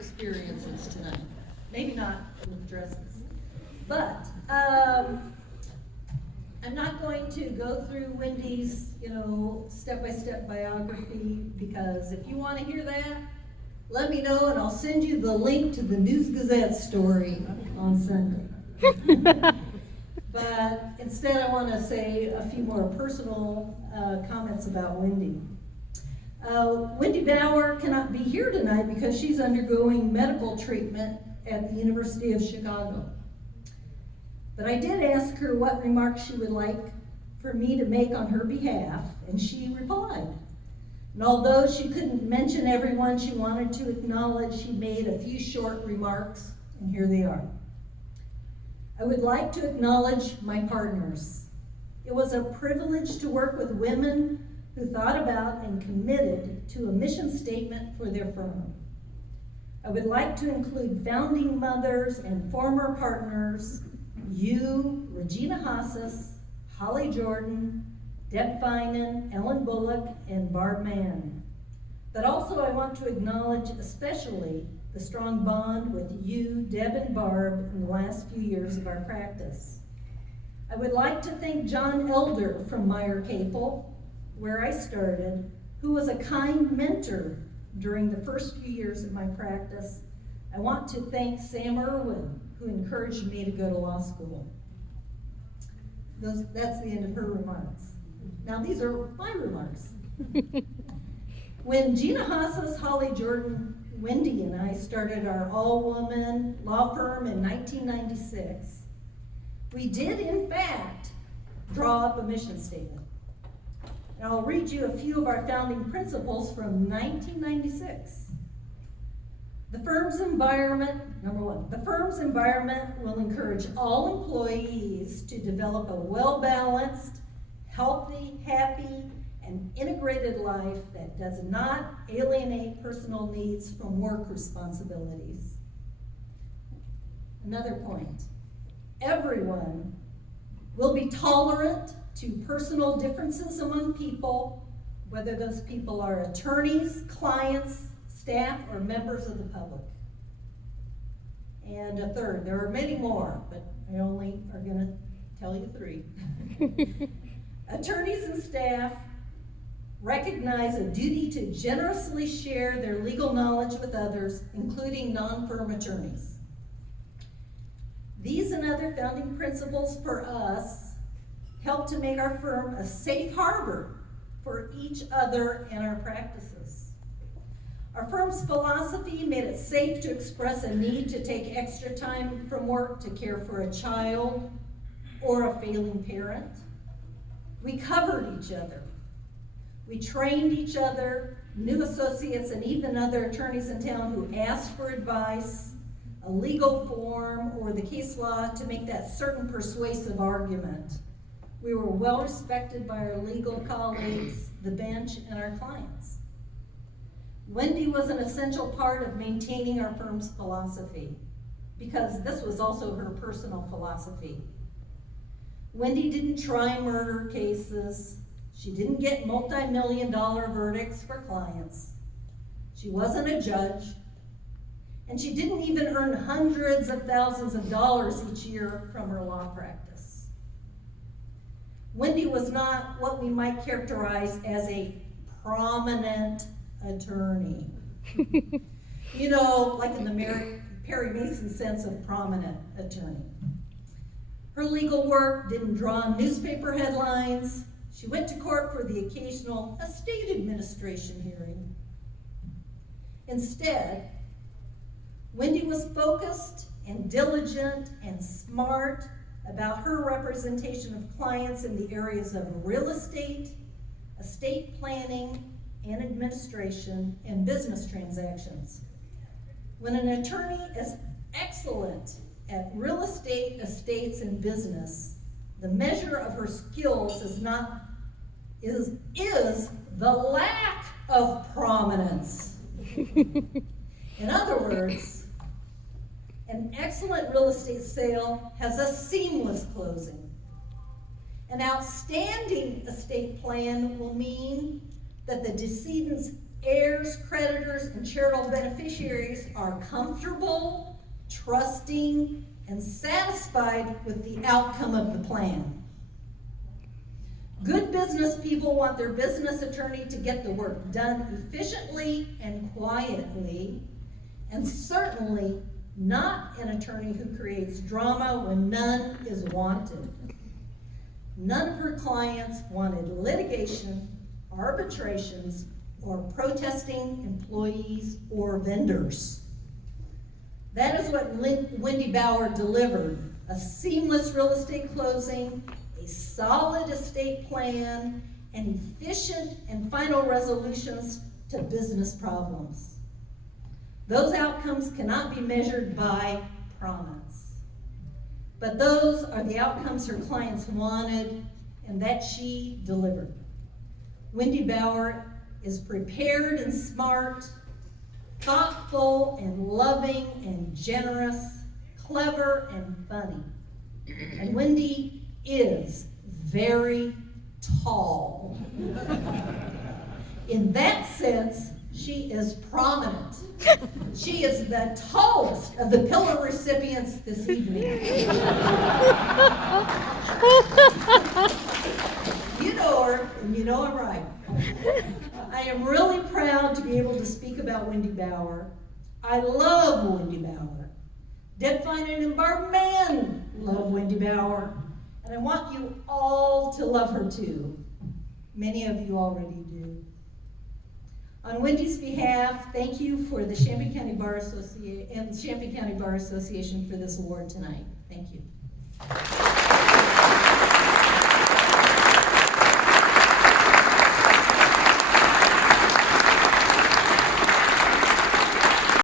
experiences tonight. Maybe not with dresses. But I'm not going to go through Wendy's, step-by-step biography, because if you want to hear that, let me know and I'll send you the link to the News Gazette story on Sunday. But instead I want to say a few more personal comments about Wendy. Wendy Bauer cannot be here tonight because she's undergoing medical treatment at the University of Chicago. But I did ask her what remarks she would like for me to make on her behalf, and she replied. And although she couldn't mention everyone she wanted to acknowledge, she made a few short remarks, and here they are. I would like to acknowledge my partners. It was a privilege to work with women who thought about and committed to a mission statement for their firm. I would like to include founding mothers and former partners, you, Regina Hassas, Holly Jordan, Deb Finan, Ellen Bullock, and Barb Mann. But also I want to acknowledge especially the strong bond with you, Deb and Barb, in the last few years of our practice. I would like to thank John Elder from Meyer Capel, where I started, who was a kind mentor during the first few years of my practice. I want to thank Sam Irwin, who encouraged me to go to law school. That's the end of her remarks. Now these are my remarks. When Gina Hassas, Holly Jordan, Wendy, and I started our all-woman law firm in 1996, we did, in fact, draw up a mission statement. And I'll read you a few of our founding principles from 1996. The firm's environment, number one, the firm's environment will encourage all employees to develop a well-balanced, healthy, happy, and integrated life that does not alienate personal needs from work responsibilities. Another point, everyone will be tolerant to personal differences among people, whether those people are attorneys, clients, staff, or members of the public. And a third, there are many more, but I only are going to tell you 3. Attorneys and staff recognize a duty to generously share their legal knowledge with others, including non-firm attorneys. These and other founding principles for us help to make our firm a safe harbor for each other and our practices. Our firm's philosophy made it safe to express a need to take extra time from work to care for a child or a failing parent. We covered each other. We trained each other, new associates, and even other attorneys in town who asked for advice, a legal form, or the case law to make that certain persuasive argument. We were well respected by our legal colleagues, the bench, and our clients. Wendy was an essential part of maintaining our firm's philosophy, because this was also her personal philosophy. Wendy didn't try murder cases. She didn't get multi-million-dollar verdicts for clients. She wasn't a judge. And she didn't even earn hundreds of thousands of dollars each year from her law practice. Wendy was not what we might characterize as a prominent attorney. Like in the Perry Mason sense of prominent attorney. Her legal work didn't draw newspaper headlines. She went to court for the occasional estate administration hearing. Instead, Wendy was focused and diligent and smart about her representation of clients in the areas of real estate, estate planning and administration, and business transactions. When an attorney is excellent at real estate, estates, and business, the measure of her skills is the lack of prominence. In other words, an excellent real estate sale has a seamless closing. An outstanding estate plan will mean that the decedent's heirs, creditors, and charitable beneficiaries are comfortable, trusting, and satisfied with the outcome of the plan. Good business people want their business attorney to get the work done efficiently and quietly, and certainly not an attorney who creates drama when none is wanted. None of her clients wanted litigation, arbitrations, or protesting employees or vendors. That is what Wendy Bauer delivered: a seamless real estate closing, a solid estate plan, and efficient and final resolutions to business problems. Those outcomes cannot be measured by promise, but those are the outcomes her clients wanted and that she delivered. Wendy Bauer is prepared and smart, thoughtful and loving and generous, clever and funny. And Wendy is very tall. In that sense, she is prominent. She is the tallest of the pillar recipients this evening. You know her, and you know I'm right. I am really proud to be able to speak about Wendy Bauer. I love Wendy Bauer. Deb Fine and Barb Mann love Wendy Bauer. And I want you all to love her too. Many of you already do. On Wendy's behalf, thank you for the Champaign County Bar Association and Champaign County Bar Association for this award tonight. Thank you.